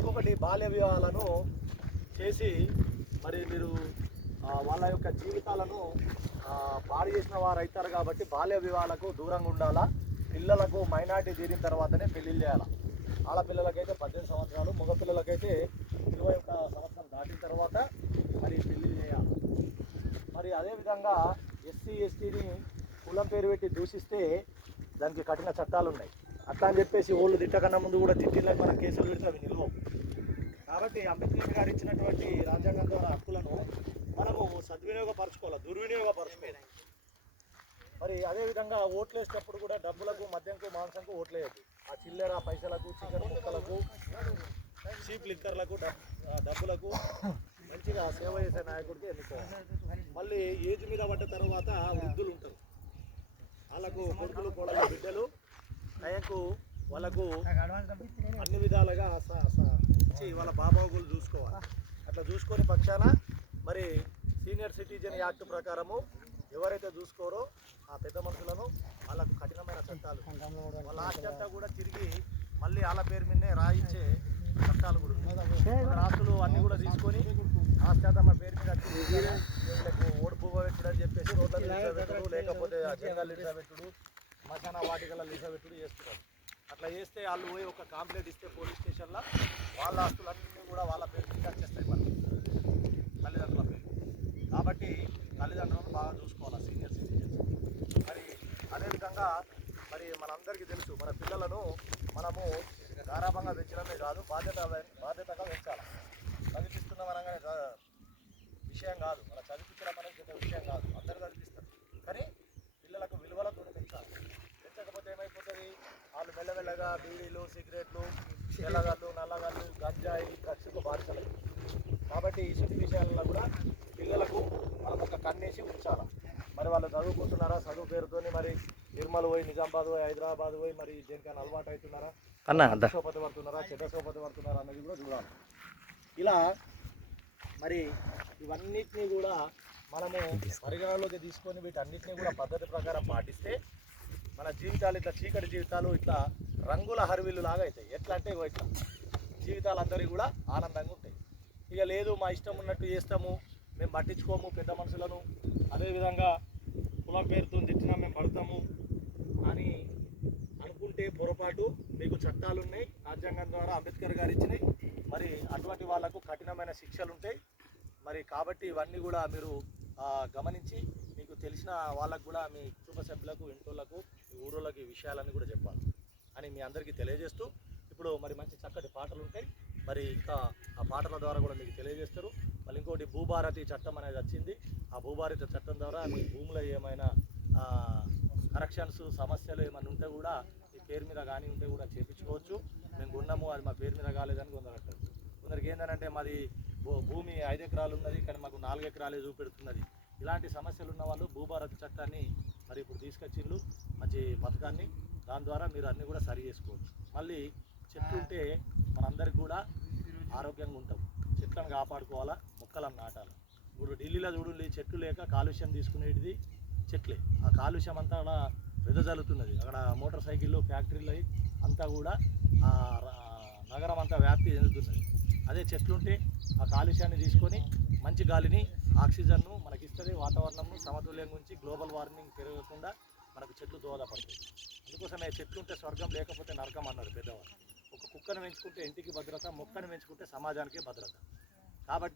ఇంకొకటి బాల్య వివాహాలను చేసి మరి మీరు వాళ్ళ యొక్క జీవితాలను పాడు చేసిన వారు అవుతారు కాబట్టి బాల్య వివాహాలకు దూరంగా ఉండాలా? పిల్లలకు మైనార్టీ తీరిన తర్వాతనే పెళ్ళిళ్ళు చేయాలి? ఆడపిల్లలకైతే పద్దెనిమిది సంవత్సరాలు మగపిల్లలకైతే ఇరవై ఒక్క సంవత్సరం దాటిన తర్వాత మరి పెళ్ళిళ్ళు చేయాలి? మరి అదేవిధంగా ఎస్సీ ఎస్టీని కులం పేరు పెట్టి దూషిస్తే దానికి కఠిన చట్టాలు ఉన్నాయి అట్లా అని చెప్పేసి ఓళ్ళు తిట్టకన్నా ముందు కూడా తిట్టిళ్ళకి మనం కేసులు పెడితే అవి నిల్వవు కాబట్టి అంబేద్కర్ గారు ఇచ్చినటువంటి రాజ్యాంగం ద్వారా హక్కులను మనము సద్వినియోగపరచుకోవాలి? దుర్వినియోగపరచుకోవాలి? మరి అదేవిధంగా ఓట్లు వేసేటప్పుడు కూడా డబ్బులకు మద్యంకు మాంసంకు ఓట్లేయద్దు ఆ చిల్లర పైసలకు చికెన్ ముక్కలకు చీప్ లిక్కర్లకు డబ్బులకు మంచిగా సేవ చేసే నాయకుడికి ఎన్నుకోవాలి. మళ్ళీ ఏజ్ మీద పడ్డ తర్వాత వృద్ధులు ఉంటారు. వాళ్ళకు కొడుకులు కోడలు బిడ్డలు టైంకు వాళ్ళకు అన్ని విధాలుగా ఇచ్చి వాళ్ళ బాబాగులు చూసుకోవాలి. అట్లా చూసుకొని పక్షాన మరి సీనియర్ సిటిజన్ యాక్ట్ ప్రకారము ఎవరైతే చూసుకోరో ఆ పెద్ద మనుషులను వాళ్ళకు కఠినమైన చట్టాలు. వాళ్ళ ఆస్తి అంతా కూడా తిరిగి మళ్ళీ వాళ్ళ పేరు మీదనే రాయించే చట్టాలు కూడా ఆస్తులు అన్నీ కూడా తీసుకొని ఆస్తి అంతా మా పేరు మీద వీళ్ళకు ఓడి భూమ పెట్టుడు అని చెప్పేసి రోడ్ల లేకపోతే జంగాలు పెట్టుడు. మసాన వాటికల లిసా చేస్తున్నారు. అట్లా చేస్తే వాళ్ళు పోయి ఒక కాంప్లైంట్ ఇస్తే పోలీస్ స్టేషన్లో వాళ్ళ ఆస్తులన్నీ కూడా వాళ్ళ పేరు మీద వచ్చేస్తాయి మళ్ళీ తల్లిదండ్రుల పేరు కాబట్టి తల్లిదండ్రులను బాగా చూసుకోవాలి సీనియర్ సిటిజన్స్ మరి అదేవిధంగా మరి మనందరికీ తెలుసు మన పిల్లలను మనము గారాభంగా పెంచడమే కాదు బాధ్యత బాధ్యతగా మెల్లమెల్లగా బీడీలు సిగరెట్లు తెల్లగళ్ళు నల్లగళ్ళు గంజాయి కక్షకు బాధితులు కాబట్టి ఇటువంటి విషయాలలో కూడా పిల్లలకు మనం ఒక కన్నేసి ఉంచాలి? మరి వాళ్ళు చదువుకుంటున్నారా? చదువు పేరుతోని మరి నిర్మల్ పోయి నిజామాబాద్ పోయి హైదరాబాద్ పోయి మరి దేనికైనా అలవాటు అవుతున్నారా? అన్న సోపతి పడుతున్నారా? చెడ్డ సోపతి పడుతున్నారా అన్నది కూడా చూడాలి. ఇలా మరి ఇవన్నిటినీ కూడా మనము పరిగణలోకి తీసుకొని వీటన్నిటిని కూడా పద్ధతి ప్రకారం పాటిస్తే మన జీవితాలు ఇట్లా చీకటి జీవితాలు ఇట్లా రంగుల హరివిల్లు లాగా అవుతాయి. ఎట్లా అంటే ఇగో ఇట్లా. జీవితాలు అందరికీ కూడా ఆనందంగా ఉంటాయి. ఇక లేదు మా ఇష్టం ఉన్నట్టు చేస్తాము మేము పట్టించుకోము పెద్ద మనుషులను. అదేవిధంగా కులం పేరుతో తిట్టినా మేము పడతాము అని అనుకుంటే పొరపాటు. మీకు చట్టాలు ఉన్నాయి రాజ్యాంగం ద్వారా అంబేద్కర్ గారు ఇచ్చినాయి. మరి అటువంటి వాళ్ళకు కఠినమైన శిక్షలు ఉంటాయి. మరి కాబట్టి ఇవన్నీ కూడా మీరు గమనించి మీకు తెలిసిన వాళ్ళకు కూడా మీ కుటుంబ సభ్యులకు ఇంటోళ్ళకు మీ ఊరోళ్ళకి ఈ విషయాలన్నీ కూడా చెప్పాలి. అని మీ అందరికీ తెలియజేస్తూ ఇప్పుడు మరి మంచి చక్కటి పాటలు ఉంటాయి. మరి ఇంకా ఆ పాటల ద్వారా కూడా మీకు తెలియజేస్తారు. మళ్ళీ ఇంకోటి భూభారతి చట్టం అనేది వచ్చింది. ఆ భూభారతి చట్టం ద్వారా మీ భూమిలో ఏమైనా కరెక్షన్స్ సమస్యలు ఏమైనా ఉంటే కూడా మీ పేరు మీద కానీ ఉంటే కూడా చేపించుకోవచ్చు. మేము ఉన్నాము అది మా పేరు మీద కాలేదని కొందరు అంటారు కొందరికి ఏంటంటే మాది భూ- భూమి ఐదు ఎకరాలు ఉన్నది కానీ మాకు నాలుగు ఎకరాలే చూపెడుతున్నది. ఇలాంటి సమస్యలు ఉన్న వాళ్ళు భూభారతి చట్టాన్ని మరి ఇప్పుడు తీసుకొచ్చిండ్రు. మంచి పథకాన్ని దాని ద్వారా మీరు అన్నీ కూడా సరి చేసుకోవచ్చు. మళ్ళీ చెట్లు ఉంటే మనందరికి కూడా ఆరోగ్యంగా ఉంటాం. చెట్లను కాపాడుకోవాలా? మొక్కలను నాటాలి? ఇప్పుడు ఢిల్లీలో చూడండి చెట్లు లేక కాలుష్యం తీసుకునేటిది చెట్లే. ఆ కాలుష్యం అంతా అక్కడ వెదజల్లుతున్నది. అక్కడ మోటార్ సైకిళ్ళు ఫ్యాక్టరీలు అంతా కూడా ఆ నగరం అంతా వ్యాప్తి చెందుతున్నది. అదే చెట్లుంటే ఆ కాలుష్యాన్ని తీసుకొని మంచి గాలిని ఆక్సిజన్ను మనకిస్తుంది. వాతావరణంను గురించి ఉంచి గ్లోబల్ వార్మింగ్ పెరగకుండా మనకు చెట్లు దోహదపడతాయి. అందుకోసమే చెట్లుంటే స్వర్గం లేకపోతే నరకం అన్నారు పెద్దవాళ్ళు. ఒక కుక్కను పెంచుకుంటే ఇంటికి భద్రత మొక్కను పెంచుకుంటే సమాజానికి భద్రత. కాబట్టి